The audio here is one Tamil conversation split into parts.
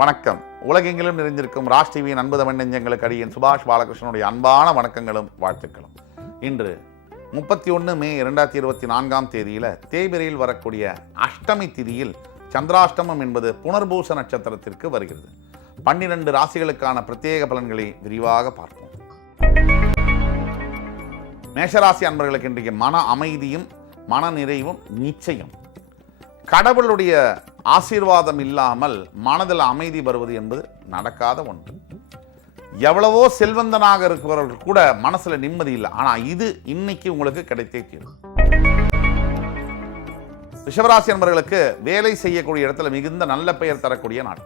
வணக்கம். உலகெங்கிலும் நிறைந்திருக்கும் ராஜ் டிவியின் அன்பு தமிழ் நெஞ்சங்களுக்கு அடியேன் சுபாஷ் பாலகிருஷ்ணனுடைய அன்பான வணக்கங்களும் வாழ்த்துக்களும். இன்று 31 மே 2024 தேதியில் தேய்பிரையில் வரக்கூடிய அஷ்டமி திதியில் சந்திராஷ்டமம் என்பது புனர்பூச நட்சத்திரத்திற்கு வருகிறது. 12 ராசிகளுக்கான பிரத்யேக பலன்களை விரிவாக பார்ப்போம். மேஷராசி அன்பர்களுக்கு இன்றைக்கு மன அமைதியும் மன நிறைவும் நிச்சயம். கடவுளுடைய ஆசீர்வாதம் இல்லாமல் மனதில் அமைதி வருவது என்பது நடக்காத ஒன்று. எவ்வளவோ செல்வந்தனாக இருக்கிறவர்கள் கூட மனசுல நிம்மதி இல்லை. ஆனா இது இன்னைக்கு உங்களுக்கு கிடைத்தே தீரும். ரிஷபராசி அன்பர்களுக்கு வேலை செய்யக்கூடிய இடத்துல மிகுந்த நல்ல பெயர் தரக்கூடிய நாள்.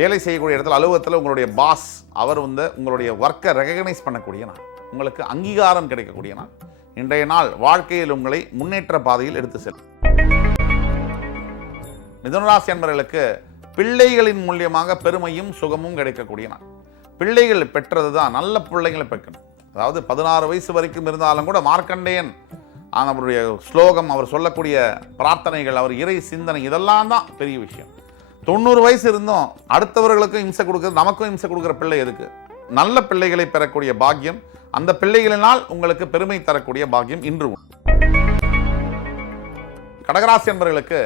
வேலை செய்யக்கூடிய இடத்துல அலுவலகத்தில் உங்களுடைய பாஸ் அவர் உங்களுடைய ஒர்க்கை ரெகக்னைஸ் பண்ணக்கூடிய நாள். உங்களுக்கு அங்கீகாரம் கிடைக்கக்கூடிய நாள். இன்றைய நாள் வாழ்க்கையில் உங்களை முன்னேற்ற பாதையில் எடுத்து செல்லும். மிதுனராசி அன்பர்களுக்கு பிள்ளைகளின் மூலியமாக பெருமையும் சுகமும் கிடைக்கக்கூடிய நாள். பிள்ளைகள் பெற்றது தான், நல்ல பிள்ளைகளை பெற்கணும். அதாவது 16 வயசு வரைக்கும் இருந்தாலும் கூட மார்க்கண்டேயன் அவருடைய ஸ்லோகம், அவர் சொல்லக்கூடிய பிரார்த்தனைகள், அவர் இறை சிந்தனை, இதெல்லாம் தான் பெரிய விஷயம். 90 வயசு இருந்தும் அடுத்தவர்களுக்கும் இம்சை கொடுக்குறது, நமக்கும் இம்சை கொடுக்குற பிள்ளை எதுக்கு? நல்ல பிள்ளைகளை பெறக்கூடிய பாக்கியம், அந்த பிள்ளைகளினால் உங்களுக்கு பெருமை தரக்கூடிய பாக்கியம் இன்று உண்டு. கடகராசி என்பவர்களுக்கு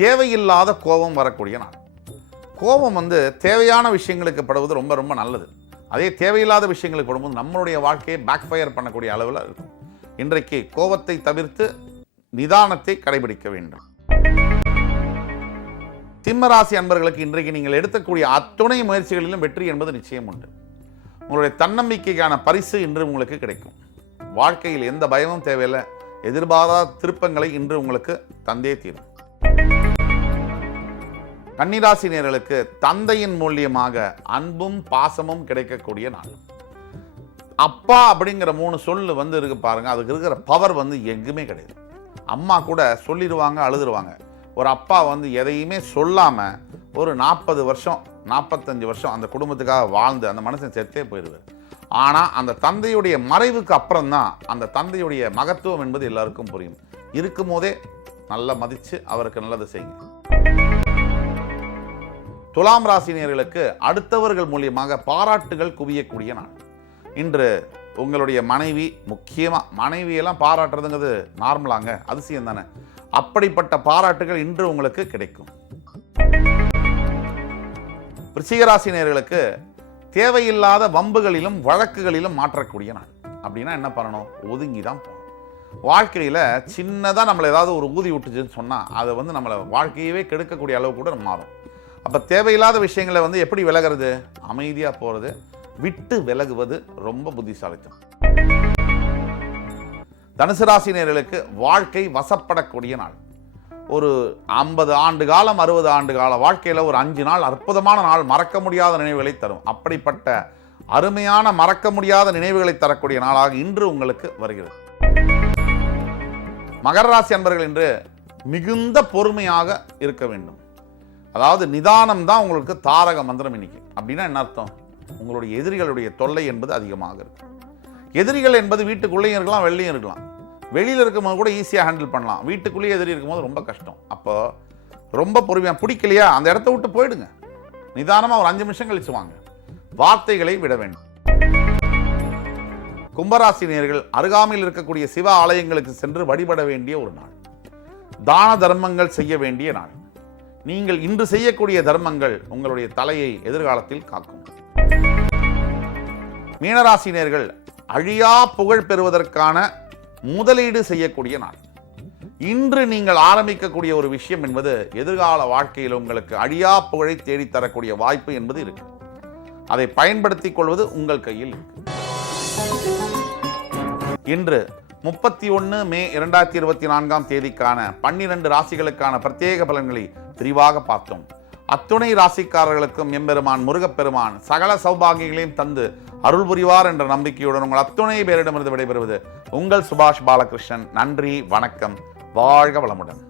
தேவையில்லாத கோபம் வரக்கூடிய நாள். கோபம் தேவையான விஷயங்களுக்கு படுவது ரொம்ப ரொம்ப நல்லது. அதே தேவையில்லாத விஷயங்களுக்கு படும்போது நம்மளுடைய வாழ்க்கையை பேக் ஃபயர் பண்ணக்கூடிய அளவில் இருக்கும். இன்றைக்கு கோபத்தை தவிர்த்து நிதானத்தை கடைபிடிக்க வேண்டும். சிம்மராசி அன்பர்களுக்கு இன்றைக்கு நீங்கள் எடுக்கக்கூடிய அத்துணை முயற்சிகளிலும் வெற்றி என்பது நிச்சயம் உண்டு. உங்களுடைய தன்னம்பிக்கைக்கான பரிசு இன்று உங்களுக்கு கிடைக்கும். வாழ்க்கையில் எந்த பயமும் தேவையில்லை. எதிர்பாராத திருப்பங்களை இன்று உங்களுக்கு தந்தே தீரும். கன்னிராசி நேயர்களுக்கு தந்தையின் மூலியமாக அன்பும் பாசமும் கிடைக்கக்கூடிய நாள். அப்பா அப்படிங்கிற 3 சொல்லு இருக்கு பாருங்க, அதுக்கு இருக்கிற பவர் எங்குமே கிடையாது. அம்மா கூட சொல்லிடுவாங்க, அழுதுருவாங்க. ஒரு அப்பா எதையுமே சொல்லாம ஒரு 40 வருஷம் 45 வருஷம் அந்த குடும்பத்துக்காக வாழ்ந்து அந்த மனுஷன் செத்தே போயிடுவார். ஆனால் அந்த தந்தையுடைய மறைவுக்கு அப்புறம் தான் அந்த தந்தையுடைய மகத்துவம் என்பது எல்லாருக்கும் புரியும். இருக்கும் போதே நல்லா மதித்து அவருக்கு நல்லது செய்யுங்க. துலாம் ராசினியர்களுக்கு அடுத்தவர்கள் மூலியமாக பாராட்டுகள் குவியக்கூடிய நாள். இன்று உங்களுடைய மனைவி, முக்கியமாக மனைவியெல்லாம் பாராட்டுறதுங்கிறது நார்மலாங்க, அதிசயம் தானே. அப்படிப்பட்ட பாராட்டுகள் இன்று உங்களுக்கு கிடைக்கும். விருச்சிகராசினியர்களுக்கு தேவையில்லாத வம்புகளிலும் வழக்குகளிலும் மாற்றக்கூடிய நாள். அப்படின்னா என்ன பண்ணணும்? ஒதுங்கி தான் போகணும். வாழ்க்கையில் சின்னதாக நம்மளை ஏதாவது ஒரு ஊதி விட்டுச்சுன்னு சொன்னால் அதை நம்மளை வாழ்க்கையவே கெடுக்கக்கூடிய அளவு கூட மாறும். அப்போ தேவையில்லாத விஷயங்களை எப்படி விலகிறது? அமைதியாக போகிறது, விட்டு விலகுவது ரொம்ப புத்திசாலித்தனம். தனுசு ராசினியர்களுக்கு வாழ்க்கை வசப்படக்கூடிய நாள். ஒரு 50 ஆண்டு காலம் 60 ஆண்டு கால வாழ்க்கையில் ஒரு 5 நாள் அற்புதமான நாள், மறக்க முடியாத நினைவுகளை தரும். அப்படிப்பட்ட அருமையான மறக்க முடியாத நினைவுகளை தரக்கூடிய நாளாக இன்று உங்களுக்கு வருகிறது. மகர ராசி அன்பர்கள் இன்று மிகுந்த பொறுமையாக இருக்க வேண்டும். அதாவது நிதானம் தான் உங்களுக்கு தாரக மந்திரம் இன்னைக்கு. அப்படின்னா என்ன அர்த்தம்? உங்களுடைய எதிரிகளுடைய தொல்லை என்பது அதிகமாக இருக்கு. எதிரிகள் என்பது வீட்டுக்குள்ளேயும் இருக்கலாம், வெளியும் இருக்கலாம். வெளியில் இருக்கும்போது கூட ஈஸியாக ஹேண்டில் பண்ணலாம். வீட்டுக்குள்ளேயே எதிரி இருக்கும்போது ரொம்ப கஷ்டம். அப்போ ரொம்ப பொறுமையாக, பிடிக்கலையா அந்த இடத்த விட்டு போயிடுங்க. நிதானமாக ஒரு 5 நிமிஷம் கழிச்சு வாங்க. வார்த்தைகளை விட வேண்டும். கும்பராசினியர்கள் அருகாமையில் இருக்கக்கூடிய சிவ ஆலயங்களுக்கு சென்று வழிபட வேண்டிய ஒரு நாள். தான தர்மங்கள் செய்ய வேண்டிய நாள். நீங்கள் இன்று செய்யக்கூடிய தர்மங்கள் உங்களுடைய தலையை எதிர்காலத்தில் காக்கும். மீனராசினியர்கள் அழியா புகழ் பெறுவதற்கான முதலீடு செய்யக்கூடிய நாள். இன்று நீங்கள் ஆரம்பிக்கக்கூடிய ஒரு விஷயம் என்பது எதிர்கால வாழ்க்கையில் உங்களுக்கு அழியா புகழை தேடித்தரக்கூடிய வாய்ப்பு என்பது இருக்கு. அதை பயன்படுத்திக் கொள்வது உங்கள் கையில் இருக்கு. இன்று 31 மே 2024 தேதிக்கான 12 ராசிகளுக்கான பிரத்யேக பலன்களை விரிவாக பார்த்தோம். அத்துணை ராசிக்காரர்களுக்கும் எம்பெருமான் முருகப்பெருமான் சகல சௌபாகியங்களையும் தந்து அருள் புரிவார் என்ற நம்பிக்கையுடன் உங்கள் அத்துணை பேரிடமிருந்து விடைபெறுவது உங்கள் சுபாஷ் பாலகிருஷ்ணன். நன்றி, வணக்கம், வாழ்க வளமுடன்.